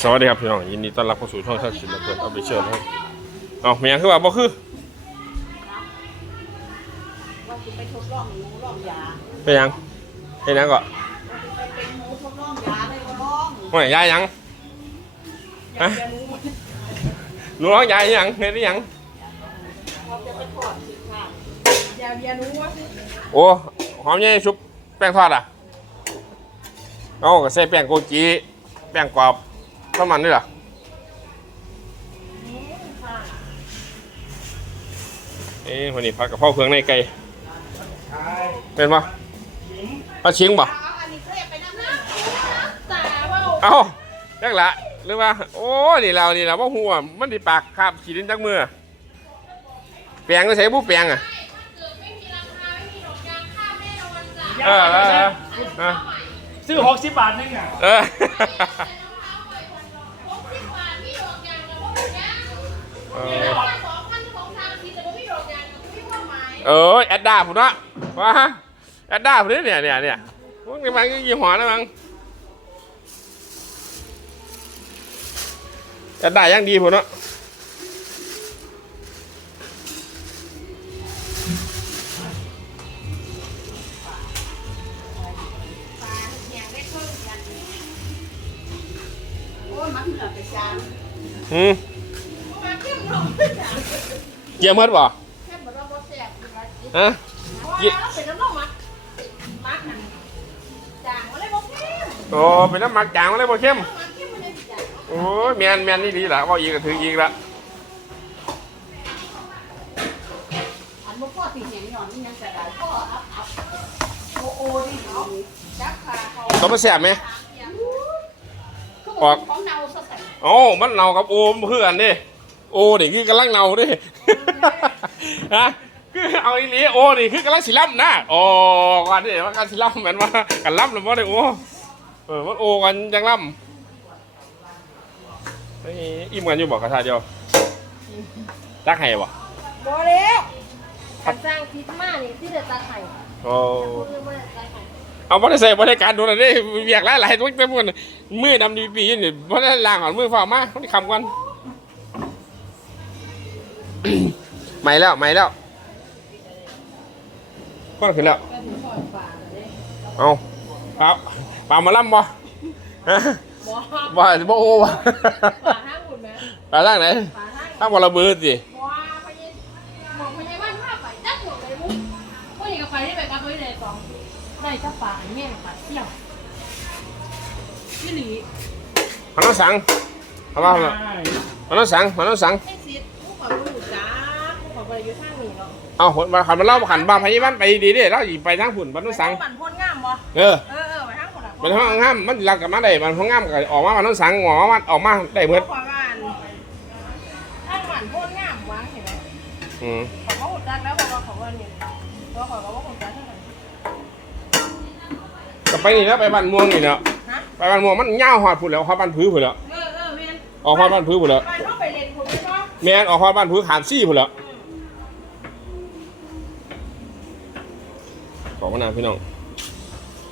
สวัสดีครับพี่น้องยินดีต้อนรับเข้าสู่ช่องชาศิลป์เพื่อนเอาไปเชิญครับเอาเมียคือว่าบ่คือว่าจะไปทดลองหนูลองยาเป็นหยังเป็นหยังก่อนว่าจะไปเป็นหนูทดลองยาเลยก็ลองไม่ยายหยังอยากจะรู้หนูร้องยายหยังเฮ็ดได้หยัง เราจะไปถอดสิค่ะอยากเรียนรู้ว่าโอ้หอมใหญ่ชุบแป้งทอดอะ เอาก็ใส่แป้งโกจิแป้งกรอบประมาณนี้เหรอเอ๊ะวันนี้ผัดกะเพราเครื่องในไก่เป็นปะปลาชิงปะเอาอันนี้เคยไปนั่งนะตาว่าเอ้าจักละหรือว่า โอ้นี่เรานี่เราว่าหัวมันดิปากคาบขีดินจักมือแปลงก็ใช้ผู้แปลงอะเออเออเออเออ ซื้อหกสิบบาทนึงอะเออเออเออแอดด้าผมเนาะว่าแอดด้าผมเนี่ยเนี่ยเนี่ยมันกำลังยี่ห้อนะมั้งแอดด้ายังดีผมเนาะ จางมาเลยบ่เข้มโอ้เป็นน้ำหมักจางมาเลยบ่เข้มโอ้ยแมนแมนนี่ดีละว่าอีกก็ถืออีกละอันบ่พอสิเห็นหย่อนนี่ยังจะต้องมาแสบไหมออกของเนาซะใส่โอ้มันเน่ากับโอมเพื่อนดิโอนี่คือกำลังเน่าดิฮะคือเอาอีหลีโอนี่คือกำลังสิล่ำนะโอ้ก่อนดิว่าการสิล่ำเหมือนว่ากันล่ำหรือว่าได้โอเออมันโอกันยังล่ำไอ้อิ่มกันอยู่บอกกระทาเดียวตักให้บ่บ่แล้วกันสร้างคิดมานี่ที่จะตัดให้โอ้มือบ่ได้ตัดให้ เอาบ่ได้ใส่บ่ได้การโดนอะไรเวียกหลายหลายทุกแต่มือนี้มือดำดีปีนี่บ่ได้ล้างก่อนมือฟ้ามามันคำก่อนใหม่แล้วใหม่แล้วก็ขึ้นแล้วก็ถึงปล่อยปลาเอาครับปลามาล่ำบ่ฮะบ่บ่โอ้บ่ปลาห้างหุ่นไหมปลาทางไหนห้างทางบ่ระเบิดสิ บ่พญบอกพญาบ้านพาไปจักหมดเลยมุกพวกนี้ก็ไปได้ไปกับเฮ้ยเลยสองได้จักปลาแม่งปลาเที่ยวพี่หลีมันต้องสั่งเอาว่ามันต้องสั่งมันต้องสั่งให้ซิดมุกขอรู้จ้ามุกขอไปอยู่ทางนี้เนาะเอาหนมาขันมาเล่าขันบ้านพยาบาลไปดีเด้แล้วอีไปทางฝุ่นมันต้องสั่งมันพ่นงามบ่เออเออเออไปทางคนละมันห้องห้ามมันหลักกับมาได้มันห้องห้ามก็ออกมามันต้องสั่งหมอมันออกมาได้เบิดขอบ้านทางมันพ่นงามวางเห็นไหมอืมเขาก็หุ่นจักแล้วเพราะว่าเขาว่านี่เพราะเขาก็ว่าหุ่นจักเท่า ไหร่ก็ไปนี่แล้วไปบ้านม่วงนี่เนาะฮะไปบ้านม่วงมันยาวหอดพุ่นแล้วหอดบ้านพื้พุ่นแล้วเออเออแม่นออกหอดบ้านพื้พุ่นแล้วไปเข้าไปเล่นคุณไม่ชอบแม่นออกหอดบ้านพื้ขามซี่พุ่นแล้วขอบคุณนะพี่น้อง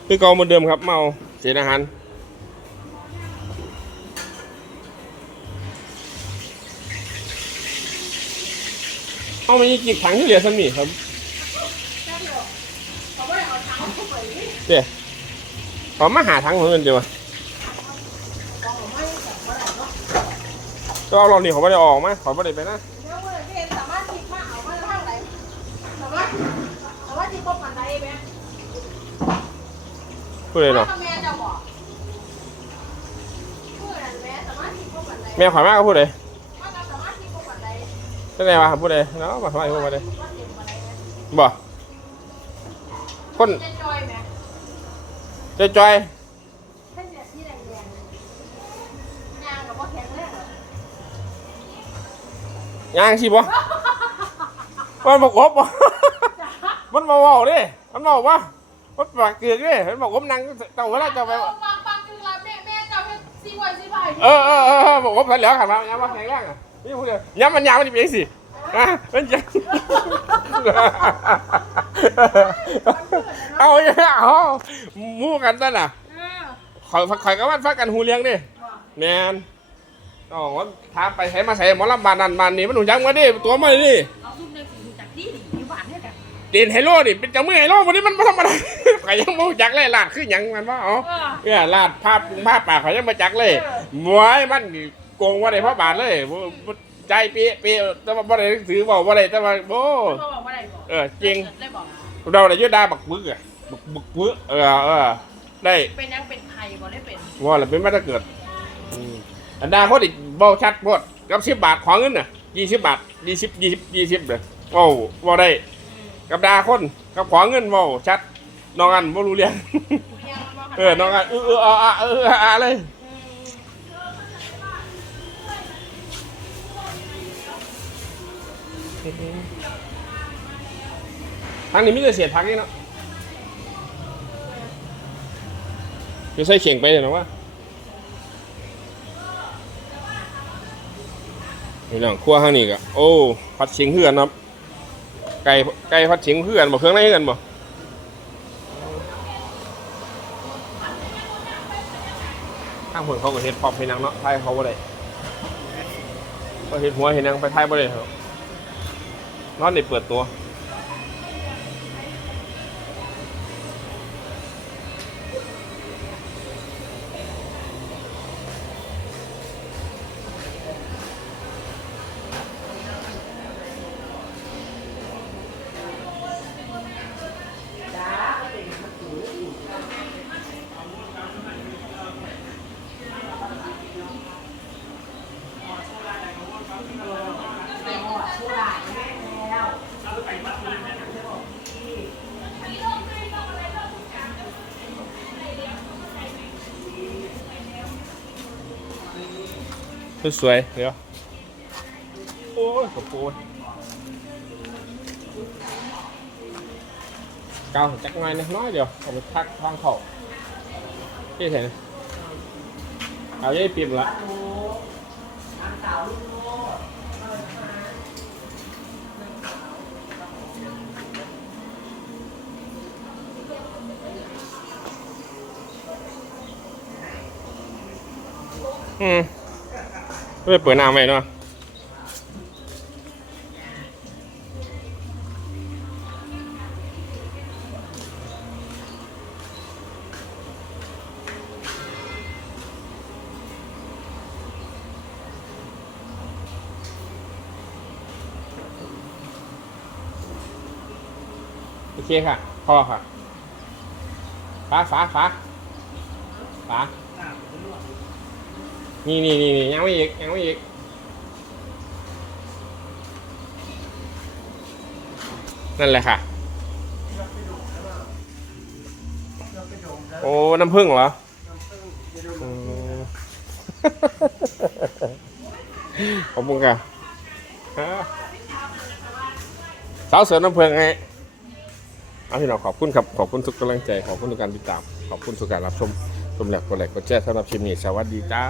คือเก่าเหมือนเดิมครับเมาเสียอาหารเอามายี่กี่ถังที่เหลือสันมีครับแค่เดียวเขาไม่ได้เอาถังเข้าไปนี่ เดี๋ยว ขอมาหาถังของเงินเดียวมาของผมไม่จับว่าอะไรเนาะก็เอารอบนี้เขาไม่ได้ออกมาเขาไม่ได้ไปนะเดี๋ยวเมื่อเรียนสามารถคิดมาเอามาทางไหนสามารถสามารถที่พบกันได้ไหมพูดเลยเนาะแม่จะบอกเมื่อนั้นแม่สามารถที่พบกันได้แม่ขอยมากก็พูดเลยว่าสามารถที่พบกันได้ใช่ไหมวะพูดเลยเนาะมาทำไมพูดมาเลยว่าเจ็บอะไรไหมบ่คน จะจอยไหมจอยจอยเส้นเนี่ยที่แดงๆยางกับว่าแข็งแรงเหรอย่างสิบ่มันบอกอบบ่มันมาเว่าดิมันบอกว่ามันปากเกือกดิมันบอกผมนั่งเต่าเวลาจะไปปังปังคือรับแม่แม่จะเป็นซีวันซีไผ่เออเออเออบอกผมเหลือขันมาย้ำว่าแข็งแรงอะนี่พูดเลยย้ำมันยาวมันจะเป็นสิ อะมันจะเอาอย่าเอามู่กันซะน่ะเออคอยคอยกับว่าฟักกันหูเลี้ยงดิแมนอ๋อว่าถามไปใช้มาใส่หมอลำบานนั่นบานนี่มันหนูยังมาดิตัวมาดิเอาซุปในสีจากที่ดิอยู่บ้านเนี่ยกันตีนไฮโลดิเป็นเจ้ามือไฮโลวันนี้มันบ่ธรรมดาข่อยยังบ่รู้จักเลยลาดคือหยังมันว่าอ๋อเออเนี่ยลาดภาพภาพปากข่อยยังบ่จักเลยหมวยมันนี่โกงว่าได้เพราะบาทเลยบ่บ่ ใจเปี๊ยะเปี๊ยะแต่ว่าบ่ได้ถือบอกบ่ได้แต่ว่าโอ้เขาบอกว่าอะไรบอกเออจริงได้บอกเราได้ยดาบักบึกอะบักบึกบึกเออเออได้เป็นยังเป็นไทยบอกได้เป็นว่าแล้วเป็นมาถ้าเกิดอืมอันดาเขาดิเบาชัดโพดกับ10บาทของเงินน่ะ20บาท20 20 20เด้อโอ้บ่ได้กับดาคนกับขวาเงินเว้าชัดน้องอันบ่รู้เรื่องเออน้องอันเออเอออะเออเอออะเล ยทางนี้ไมีแต่เสียทักนี่เนาะจะใส่เข่งไปเลยนะวะนี่น้องครัวทางนี้ก็โอ้พัดเสียงเฮือนครับไก่ไก่พัดเสียงเฮือนบ่เครื่องในเฮือนบ่ข้างผลเขาก็เฮ็ดพอบเฮ็ดนังเนาะไทยเขาบ่ได้ก็เฮ็ดหัวเฮ็ดนังไปไทยบ่ได้ครับนอนได้เปิดตัว สวยๆเดี๋ยว โอ้ยกระโปรงเกาจักหน่อยนะน้อยเดียวเอาไปทักทางเขาที่ไหนนะเอายี่ปีมละอืม ไม่เปิดน้ำไว้เนาะโอเคค่ะ พอค่ะ ฟ้าฟ้าฟ้าฟ้า นี่นี่นี่นี่ยังไม่อีกยังไม่อีกนั่นแหละค่ะ โอ้ น้ำผึ้งเหรออืมขอบคุณค่ะสาวเสือน้ำผึ้งไงเอาพี่น้องขอบคุณครับ ขอบคุณทุกกำลังใจ ขอบคุณทุกการติดตาม ขอบคุณทุกการรับชมชมแหลกกดไลค์กดแชร์สำหรับชิมนี้สวัสดีจ้า